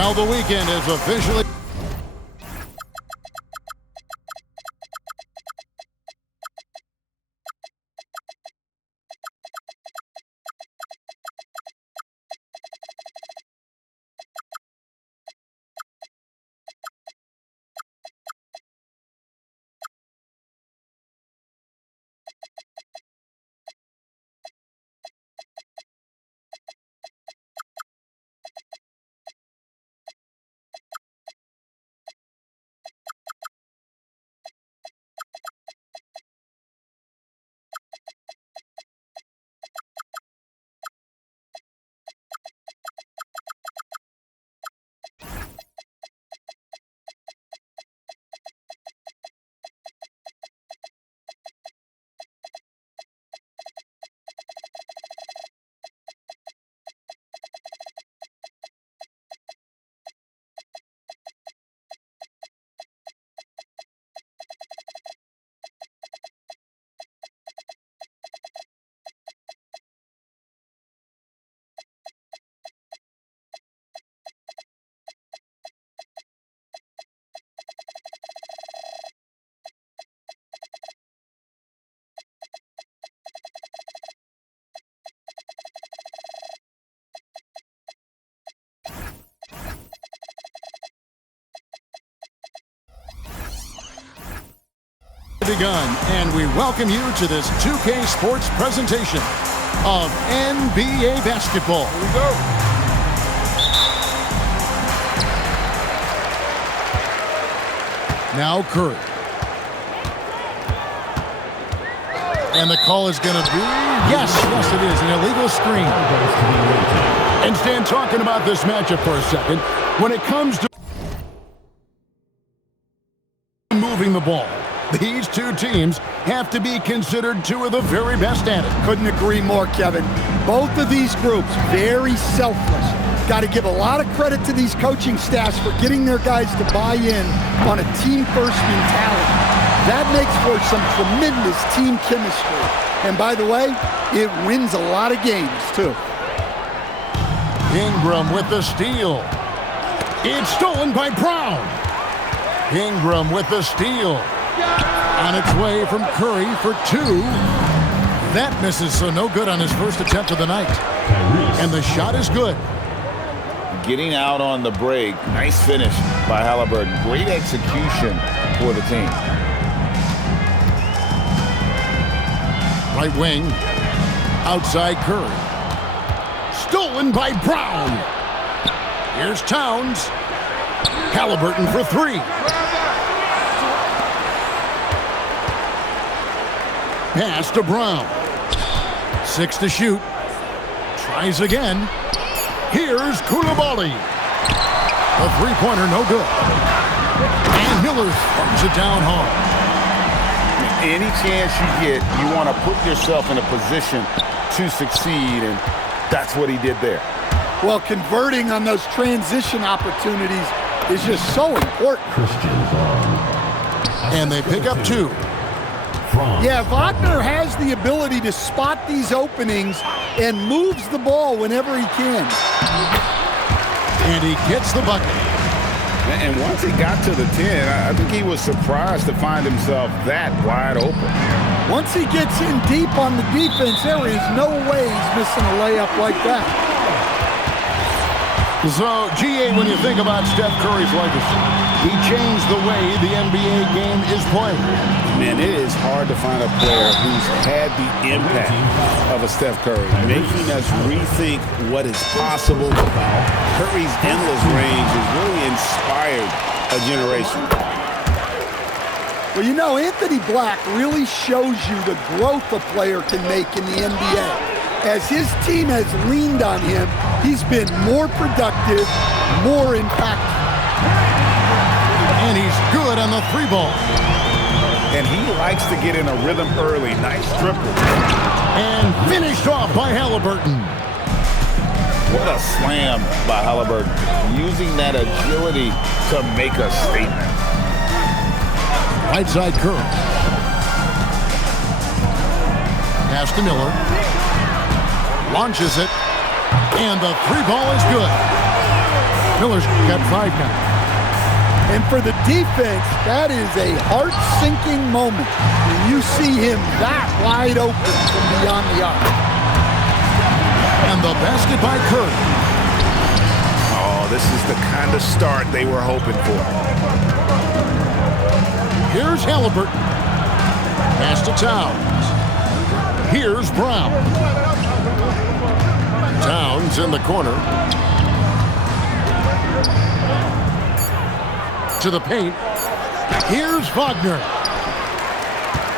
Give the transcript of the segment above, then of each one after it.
Well, the weekend is officially... begun, and we welcome you to this 2K Sports presentation of NBA basketball. Here we go. Now Curry. And the call is going to be, yes, it is, an illegal screen. And Stan, talking about this matchup for a second, when it comes to moving the ball, these two teams have to be considered two of the very best at it. Couldn't agree more, Kevin. Both of these groups, very selfless. Got to give a lot of credit to these coaching staffs for getting their guys to buy in on a team-first mentality. That makes for some tremendous team chemistry. And by the way, it wins a lot of games, too. Ingram with the steal. It's stolen by Brown. Ingram with the steal. On its way from Curry for two. That misses, so no good on his first attempt of the night. And the shot is good. Getting out on the break. Nice finish by Halliburton. Great execution for the team. Right wing. Outside Curry. Stolen by Brown. Here's Towns. Halliburton for three. Pass to Brown. 6 to shoot. Tries again. Here's Coulibaly. A three-pointer, no good. And Miller throws it down hard. Any chance you get, you want to put yourself in a position to succeed, and that's what he did there. Well, converting on those transition opportunities is just so important. And they pick up two. Yeah, Wagner has the ability to spot these openings and moves the ball whenever he can. And he gets the bucket. And once he got to the 10, I think he was surprised to find himself that wide open. Once he gets in deep on the defense, there is no way he's missing a layup like that. So, GA, when you think about Steph Curry's legacy, he changed the way the NBA game is played. Man, it is hard to find a player who's had the impact of a Steph Curry, making us rethink what is possible. Curry's endless range has really inspired a generation. Well, you know, Anthony Black really shows you the growth a player can make in the NBA. As his team has leaned on him, he's been more productive, more impactful. And he's good on the three ball. And he likes to get in a rhythm early. Nice triple. And finished off by Halliburton. What a slam by Halliburton. Using that agility to make a statement. Right side Curry. Pass to Miller. Launches it. And the three ball is good. Miller's got 5 now. And for the defense, that is a heart-sinking moment when you see him that wide open from beyond the arc. And the basket by Curry. Oh, this is the kind of start they were hoping for. Here's Halliburton. Pass to Towns. Here's Brown. Towns in the corner. To the paint. Here's Wagner.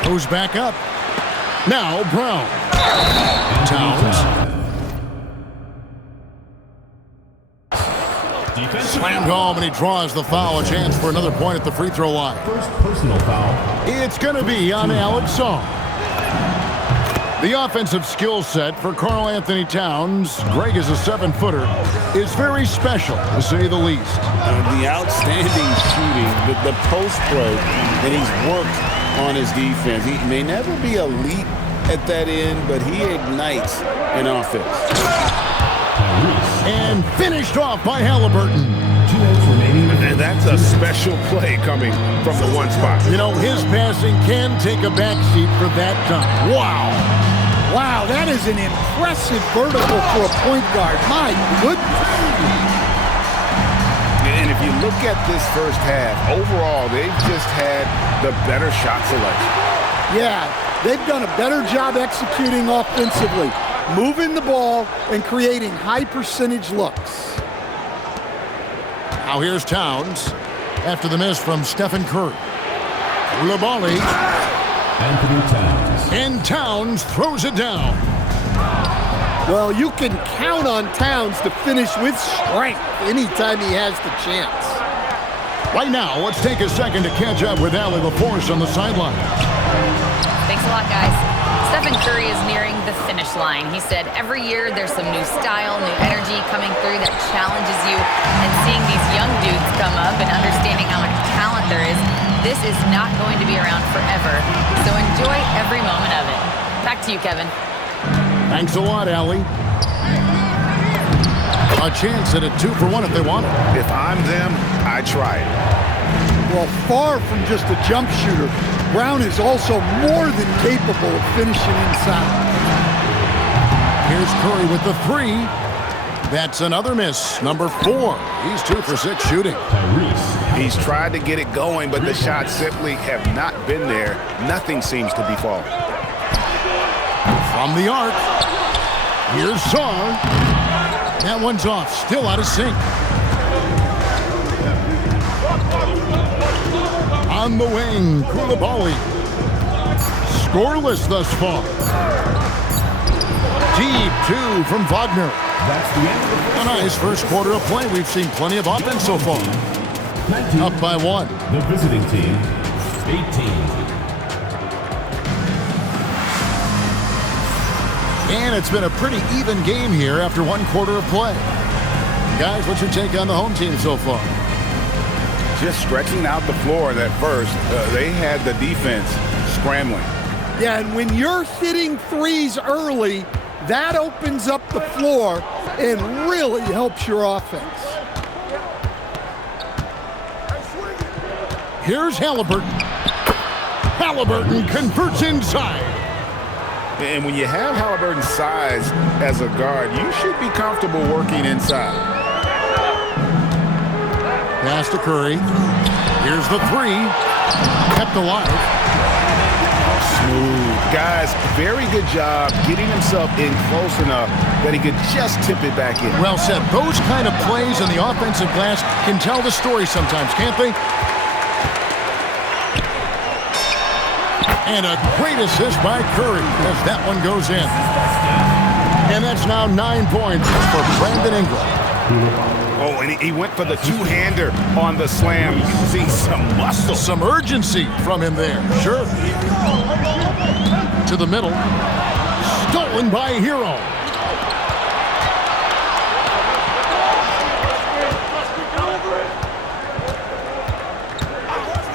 Goes back up. Now Brown. Towns. Slammed home, and he draws the foul. A chance for another point at the free throw line. First personal foul. It's going to be on Alex Song. The offensive skill set for Karl Anthony Towns, Greg is a 7-footer, is very special, to say the least. The outstanding shooting, the post play, and he's worked on his defense. He may never be elite at that end, but he ignites an offense. And finished off by Halliburton. 2 minutes remaining. And that's a special play coming from the one spot. You know, his passing can take a backseat for that dunk. Wow. Wow, that is an impressive vertical for a point guard. My goodness. And if you look at this first half, overall, they've just had the better shot selection. Yeah, they've done a better job executing offensively, moving the ball and creating high percentage looks. Now here's Towns after the miss from Stephen Curry. Coulibaly. Anthony Towns. And Towns throws it down. Well, you can count on Towns to finish with strength anytime he has the chance. Right now, let's take a second to catch up with Allie LaForce on the sideline. Thanks a lot, guys. Stephen Curry is nearing the finish line. He said every year there's some new style, new energy coming through that challenges you. And seeing these young dudes come up and understanding how much talent there is, this is not going to be around forever. So enjoy every moment of it. Back to you, Kevin. Thanks a lot, Allie. A chance at a 2-for-1 if they want it. If I'm them, I try it. Well, far from just a jump shooter, Brown is also more than capable of finishing inside. Here's Curry with the 3. That's another miss. Number 4. He's 2 for 6 shooting. Tyrese. He's tried to get it going, but the shots simply have not been there. Nothing seems to be falling. From the arc. Here's Sarr. That one's off. Still out of sync. On the wing, Coulibaly. Scoreless thus far. Deep 2 from Wagner. That's the end. A nice first quarter of play. We've seen plenty of offense so far. 19. Up by 1. The visiting team, 18. And it's been a pretty even game here after 1 quarter of play. Guys, what's your take on the home team so far? Just stretching out the floor at first. They had the defense scrambling. Yeah, and when you're hitting threes early, that opens up the floor and really helps your offense. Here's Halliburton. Halliburton converts inside. And when you have Halliburton's size as a guard, you should be comfortable working inside. Pass to Curry. Here's the 3. Kept alive. Smooth. Guys, very good job getting himself in close enough that he could just tip it back in. Well said. Those kind of plays on the offensive glass can tell the story sometimes, can't they? And a great assist by Curry as that one goes in. And that's now 9 points for Brandon Ingram. Oh, and he went for the two-hander on the slam. You can see some muscle. Some urgency from him there, sure. To the middle. Stolen by Hero.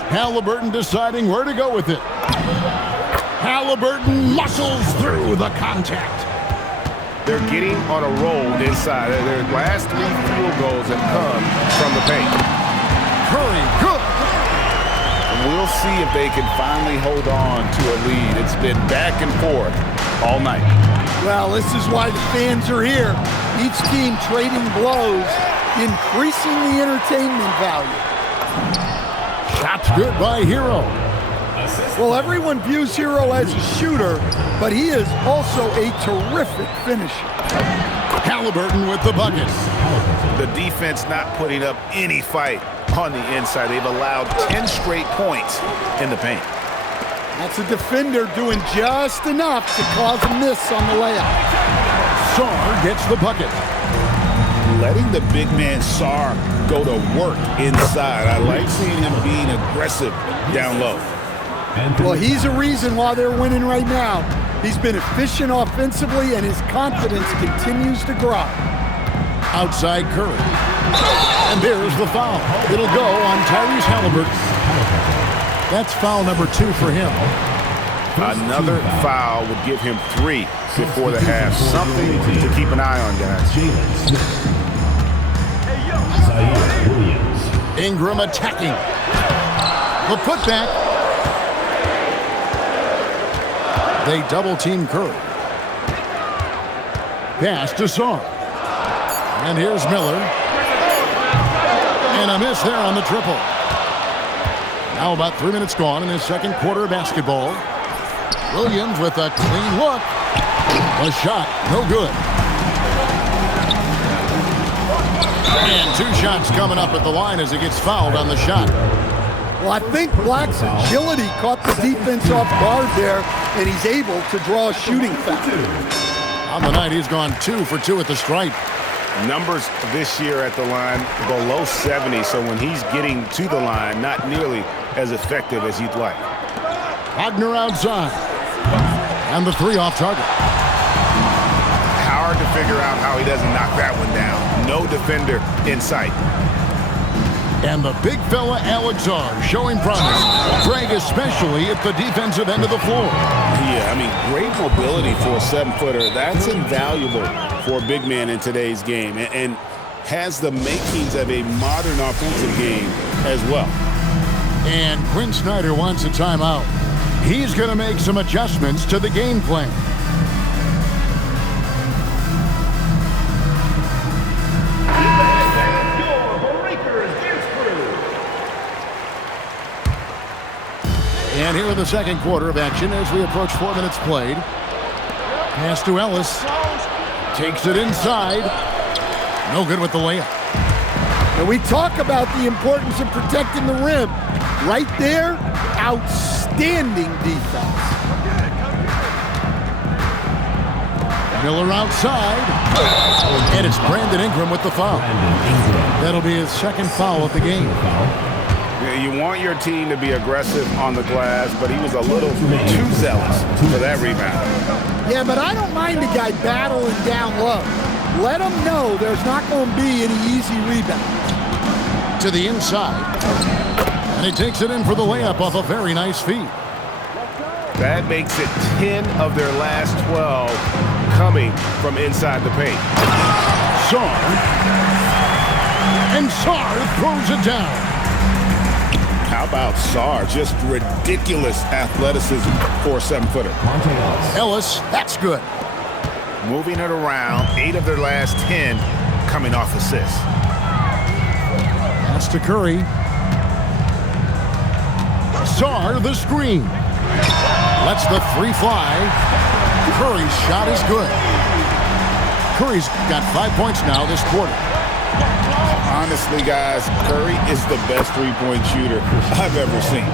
Halliburton deciding where to go with it. Halliburton muscles through the contact. They're getting on a roll inside. Their last 3 field goals have come from the paint. Curry, good. We'll see if they can finally hold on to a lead. It's been back and forth all night. Well, this is why the fans are here. Each team trading blows, increasing the entertainment value. Shot's good by Hero. Well, everyone views Hero as a shooter, but he is also a terrific finisher. Halliburton with the bucket. The defense not putting up any fight on the inside. They've allowed 10 straight points in the paint. That's a defender doing just enough to cause a miss on the layup. Sarr gets the bucket. Letting the big man Sarr go to work inside. I like seeing him being aggressive down low. Well, he's a reason why they're winning right now. He's been efficient offensively, and his confidence continues to grow. Outside Curry. And there's the foul. It'll go on Tyrese Halliburton. That's foul number 2 for him. Another foul would give him 3 before the half. Something to keep an eye on, guys. Zaire Williams. Ingram attacking. The putback. They double-team Curry. Pass to Sarr. And here's Miller. And a miss there on the triple. Now about 3 minutes gone in his second quarter of basketball. Williams with a clean look. A shot, no good. And 2 shots coming up at the line as he gets fouled on the shot. Well, I think Black's agility caught the defense off guard there, and he's able to draw a shooting foul. On the night, he's gone 2 for 2 at the stripe. Numbers this year at the line below 70, so when he's getting to the line, not nearly as effective as you'd like. Wagner outside. And the 3 off target. Hard to figure out how he doesn't knock that one down. No defender in sight. And the big fella Alex Sarr showing promise. Greg especially at the defensive end of the floor. Yeah, I mean, great mobility for a 7-footer. That's invaluable for a big man in today's game, and has the makings of a modern offensive game as well. And Quinn Snyder wants a timeout. He's going to make some adjustments to the game plan. And here in the second quarter of action as we approach 4 minutes played. Pass to Ellis. Takes it inside. No good with the layup. And we talk about the importance of protecting the rim. Right there, outstanding defense. Miller outside. And it's Brandon Ingram with the foul. That'll be his second foul of the game. You want your team to be aggressive on the glass, but he was a little too zealous for that rebound. Yeah, but I don't mind a guy battling down low. Let him know there's not going to be any easy rebounds. To the inside. And he takes it in for the layup off a very nice feed. That makes it 10 of their last 12 coming from inside the paint. Sarr. And Sarr throws it down. How about Sarr? Just ridiculous athleticism for a 7-footer. Ellis, that's good. Moving it around, 8 of their last 10 coming off assists. Pass to Curry. Sarr, the screen. Lets the 3 fly. Curry's shot is good. Curry's got 5 points now this quarter. Honestly, guys, Curry is the best 3-point shooter I've ever seen.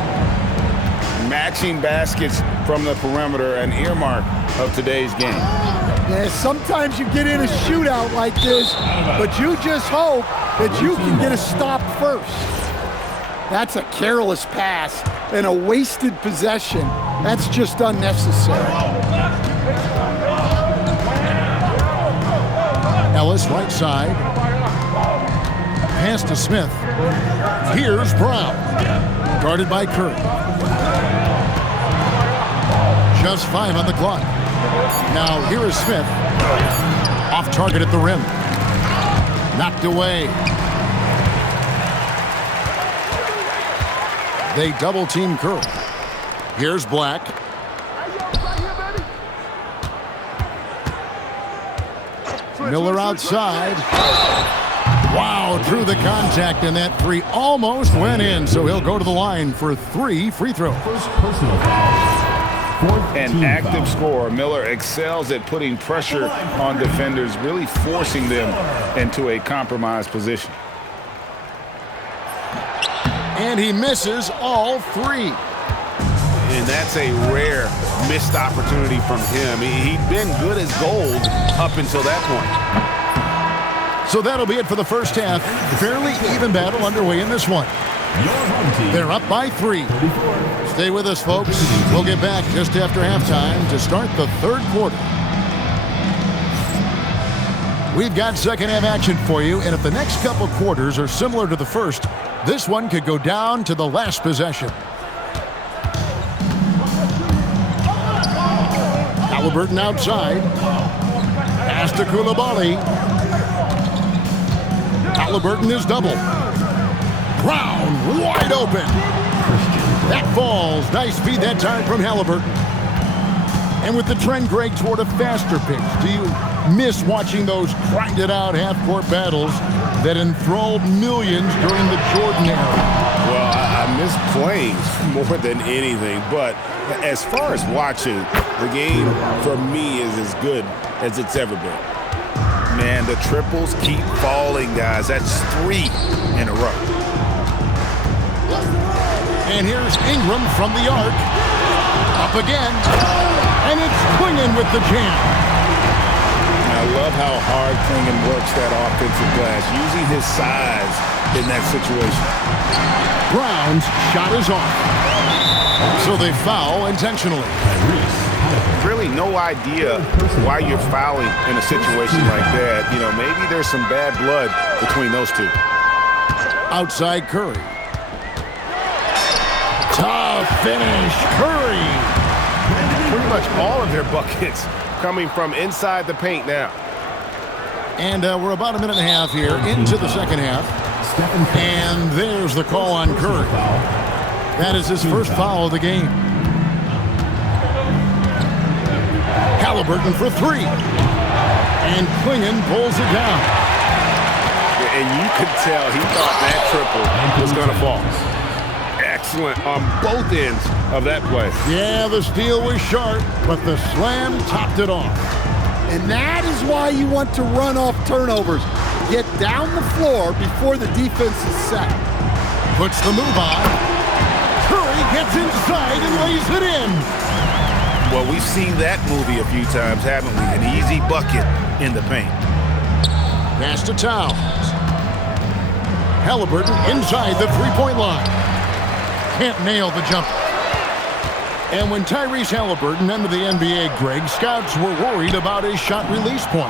Matching baskets from the perimeter, an earmark of today's game. Yeah, sometimes you get in a shootout like this, but you just hope that you can get a stop first. That's a careless pass and a wasted possession. That's just unnecessary. Ellis right side. Pass to Smith. Here's Brown. Guarded by Curry. Just 5 on the clock. Now here is Smith. Off target at the rim. Knocked away. They double team Curry. Here's Black. Miller outside. Wow, through the contact, and that three almost went in, so he'll go to the line for 3 free throws. First personal foul. An active scorer. Miller excels at putting pressure on defenders, really forcing them into a compromised position. And he misses all 3. And that's a rare missed opportunity from him. He'd been good as gold up until that point. So that'll be it for the first half. Fairly even battle underway in this one. They're up by 3. Stay with us, folks. We'll get back just after halftime to start the third quarter. We've got second half action for you, and if the next couple quarters are similar to the first, this one could go down to the last possession. Halliburton outside. Pass to Coulibaly. Halliburton is double. Brown wide open. That falls. Nice feed that time from Halliburton. And with the trend, Greg, toward a faster pace, do you miss watching those grinded-out half-court battles that enthralled millions during the Jordan era? Well, I miss playing more than anything, but as far as watching, the game for me is as good as it's ever been. Man, the triples keep falling, guys. That's 3 in a row. And here's Ingram from the arc. Up again. And it's Clingan with the jam. I love how hard Clingan works that offensive glass, using his size in that situation. Brown's shot is off. So they foul intentionally. Really no idea why you're fouling in a situation like that. You know, maybe there's some bad blood between those two. Outside Curry. Tough finish. Curry. Pretty much all of their buckets coming from inside the paint now. And we're about a minute and a half here into the second half. And there's the call on Curry. That is his first foul of the game. Halliburton for 3. And Clingan pulls it down. And you could tell he thought that triple was going to fall. Excellent on both ends of that play. Yeah, the steal was sharp, but the slam topped it off. And that is why you want to run off turnovers. Get down the floor before the defense is set. Puts the move on. Curry gets inside and lays it in. Well, we've seen that movie a few times, haven't we? An easy bucket in the paint. Pass to Towns. Halliburton inside the three-point line. Can't nail the jumper. And when Tyrese Halliburton entered the NBA, Greg, scouts were worried about his shot release point.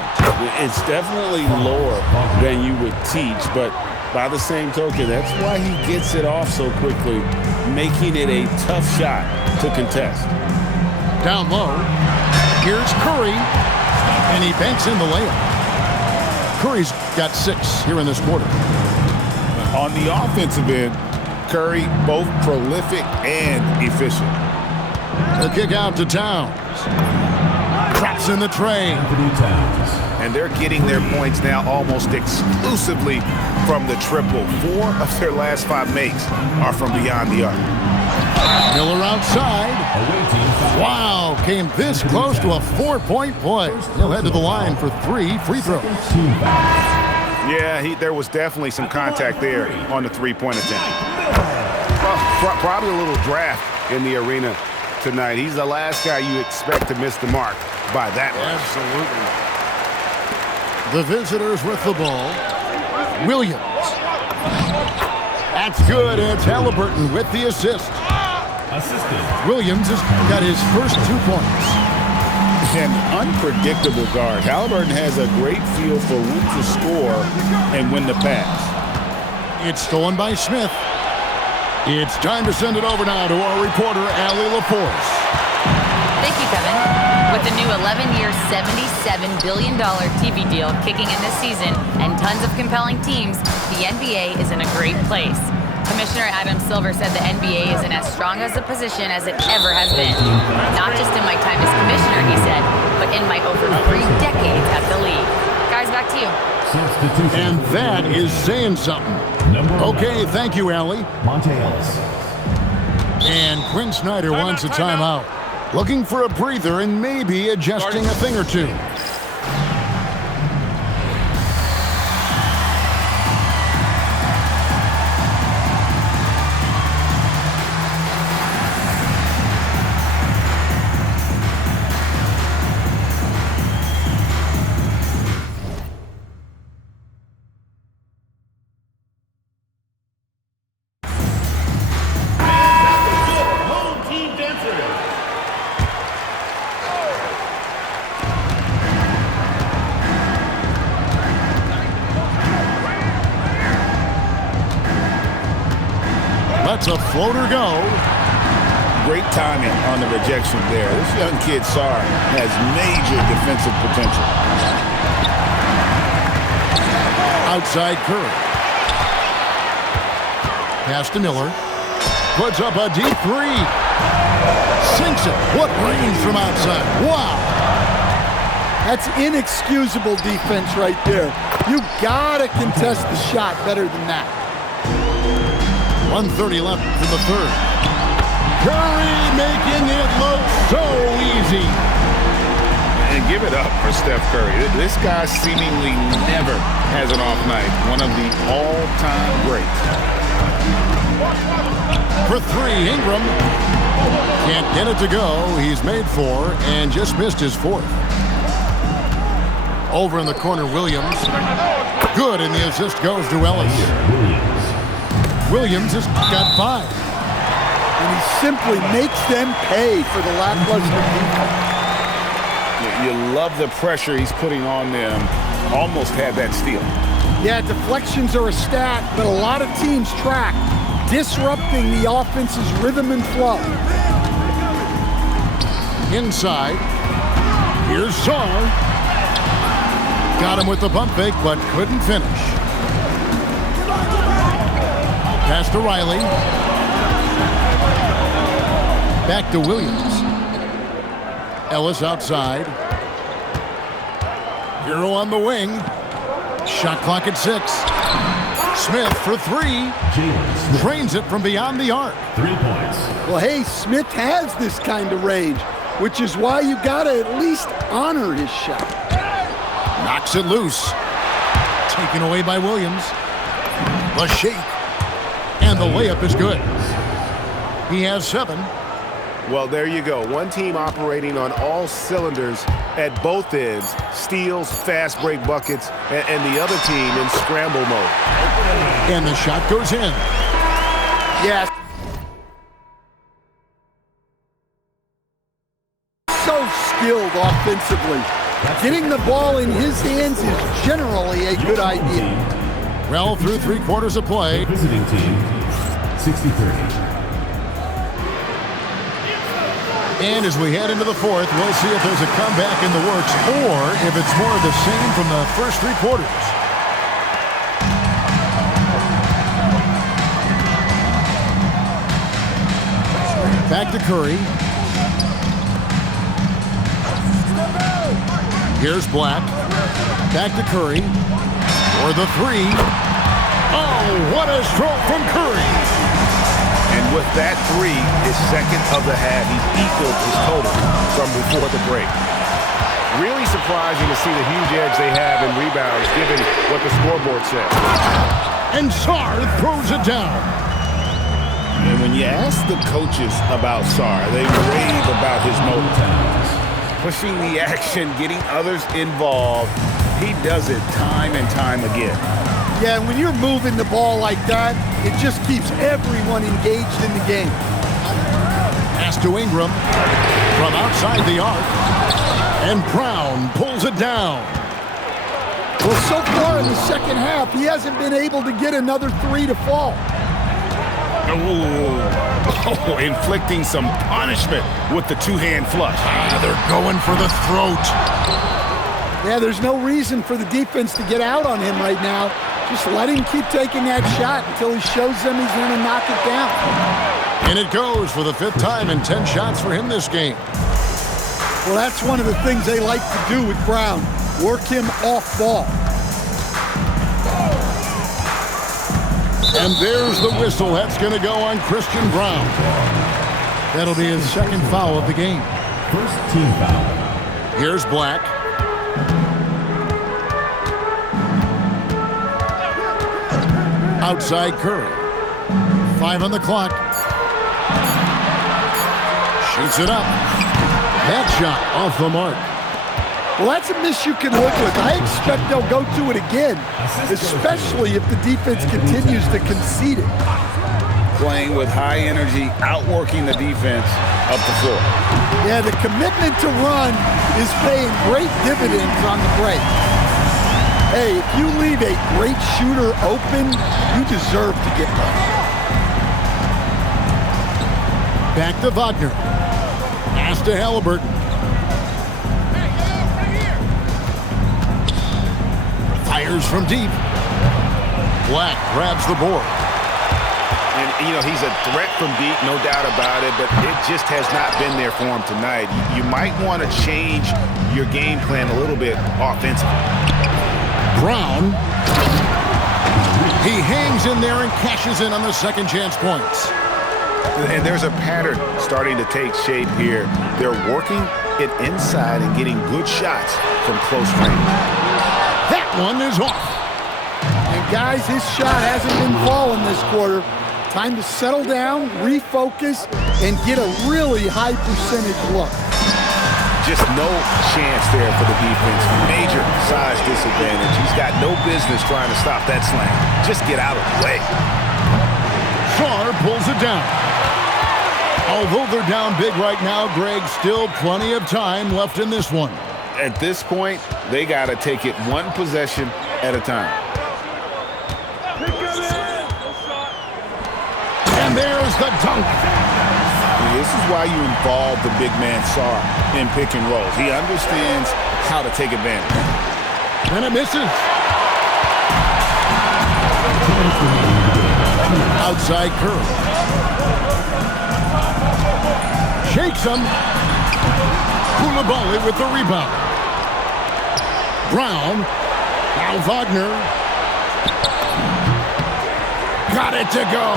It's definitely lower than you would teach, but by the same token, that's why he gets it off so quickly, making it a tough shot to contest. Down low, here's Curry, and he banks in the layup. Curry's got 6 here in this quarter. On the offensive end, Curry both prolific and efficient. The kick out to Towns. Drops in the tray. And they're getting their points now almost exclusively from the triple. 4 of their last 5 makes are from beyond the arc. Miller outside. Wow, came this close to a 4-point play. He'll head to the line for 3 free throws. Yeah, there was definitely some contact there on the three-point attempt. Well, probably a little draft in the arena tonight. He's the last guy you expect to miss the mark by that much. Absolutely. The visitors with the ball. Williams. That's good. It's Halliburton with the assist. Williams has got his first 2 points. An unpredictable guard. Halliburton has a great feel for when to score and when to pass. It's stolen by Smith. It's time to send it over now to our reporter, Allie LaForce. Thank you, Kevin. With the new 11-year, $77 billion TV deal kicking in this season and tons of compelling teams, the NBA is in a great place. Commissioner Adam Silver said the NBA is in as strong as a position as it ever has been. Not just in my time as commissioner, he said, but in my over 3 decades at the league. Guys, back to you. And that is saying something. Okay, thank you, Allie. Monte Ellis. And Quinn Snyder wants a timeout. Looking for a breather and maybe adjusting a thing or two. Let's a floater go. Great timing on the rejection there. This young kid, Sarr, has major defensive potential. Outside Curry. Pass to Miller. Puts up a deep three. Sinks it. What range from outside. Wow. That's inexcusable defense right there. You gotta contest the shot better than that. 1:30 left in the third. Curry making it look so easy. And give it up for Steph Curry. This guy seemingly never has an off night. One of the all-time greats. For three, Ingram. Can't get it to go. He's made 4 and just missed his 4th. Over in the corner, Williams. Good, and the assist goes to Ellis. Williams has got 5. And he simply makes them pay for the lackluster defense. You love the pressure he's putting on them. Almost had that steal. Yeah, deflections are a stat, but a lot of teams track disrupting the offense's rhythm and flow. Inside. Here's Sarr. Got him with the pump fake, but couldn't finish. Pass to Riley. Back to Williams. Ellis outside. Hero on the wing. Shot clock at 6. Smith for 3. Drains it from beyond the arc. 3 points. Well, hey, Smith has this kind of range, which is why you gotta at least honor his shot. Knocks it loose. Taken away by Williams. The shake. And the layup is good. He has 7. Well, there you go. One team operating on all cylinders at both ends. Steals, fast break buckets, and the other team in scramble mode. And the shot goes in. Yes. So skilled offensively. Getting the ball in his hands is generally a good idea. Well, through 3 quarters of play. Visiting team, 63. And as we head into the 4th, we'll see if there's a comeback in the works or if it's more of the same from the first 3 quarters. Back to Curry. Here's Black. Back to Curry. For the 3. Oh, what a stroke from Curry. And with that 3, his second of the half, he's equaled his total from before the break. Really surprising to see the huge edge they have in rebounds, given what the scoreboard says. And Sarr throws it down. And when you ask the coaches about Sarr, they rave about his motor. Pushing the action, getting others involved. He does it time and time again. Yeah, when you're moving the ball like that, it just keeps everyone engaged in the game. Pass to Ingram from outside the arc. And Brown pulls it down. Well, so far in the second half, he hasn't been able to get another 3 to fall. Oh, inflicting some punishment with the two-hand flush. They're going for the throat. Yeah, there's no reason for the defense to get out on him right now. Just let him keep taking that shot until he shows them he's going to knock it down. And it goes for the 5th time in 10 shots for him this game. Well, that's one of the things they like to do with Brown. Work him off ball. And there's the whistle. That's going to go on Christian Braun. That'll be his 2nd foul of the game. First team foul. Here's Black. Outside Curry. 5 on the clock. Shoots it up. That shot off the mark. Well, that's a miss you can live with. I expect they'll go to it again, especially if the defense continues to concede it. Playing with high energy, outworking the defense up the floor. Yeah, the commitment to run is paying great dividends on the break. Hey, if you leave a great shooter open, you deserve to get one. Back to Wagner. Pass to Halliburton. Fires from deep. Black grabs the board. And, you know, he's a threat from deep, no doubt about it, but it just has not been there for him tonight. You might want to change your game plan a little bit offensively. Brown. He hangs in there and cashes in on the second chance points. And there's a pattern starting to take shape here. They're working it inside and getting good shots from close range. That one is off. And guys, his shot hasn't been falling this quarter. Time to settle down, refocus, and get a really high percentage look. Just no chance there for the defense. Major size disadvantage. He's got no business trying to stop that slam. Just get out of the way. Sarr pulls it down. Although they're down big right now, Greg, still plenty of time left in this one. At this point, they got to take it one possession at a time. And there's the dunk. This is why you involve the big man Sarr in pick and rolls. He understands how to take advantage. And it misses. Outside Curry. Shakes him. Coulibaly with the rebound. Brown. Now Wagner. Got it to go.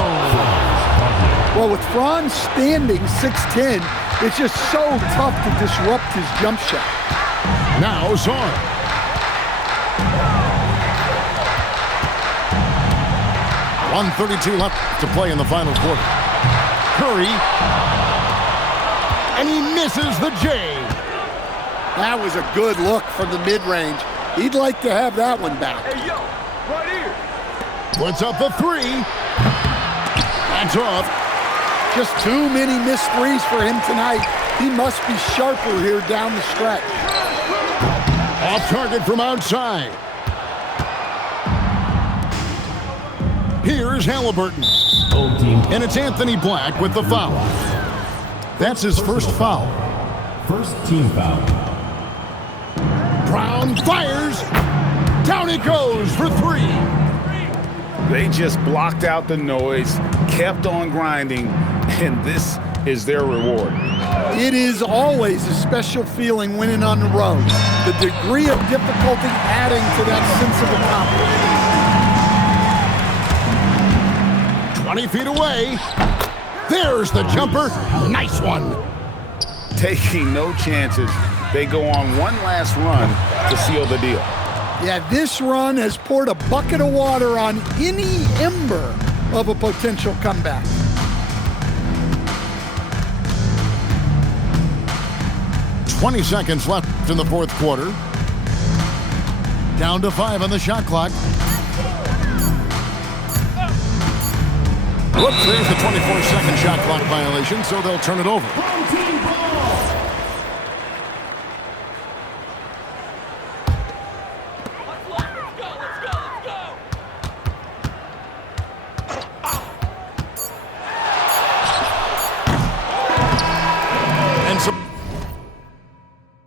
Well, with Franz standing 6'10", it's just so tough to disrupt his jump shot. Now Sarr. .132 left to play in the final quarter. Curry. And he misses the J. That was a good look from the mid-range. He'd like to have that one back. Hey, yo, right here. Puts up a 3. That's off. Just too many missed threes for him tonight. He must be sharper here down the stretch. Off target from outside. Here's Halliburton. And it's Anthony Black with the foul. That's his first foul. First team foul. Brown fires. Down it goes for 3. They just blocked out the noise, kept on grinding, and this is their reward. It is always a special feeling winning on the road. The degree of difficulty adding to that sense of accomplishment. 20 feet away. There's the jumper. Nice one. Taking no chances. They go on one last run to seal the deal. Yeah, this run has poured a bucket of water on any ember of a potential comeback. .20 seconds left in the fourth quarter. Down to 5 on the shot clock. Whoops, there's the 24-second shot clock violation, so they'll turn it over.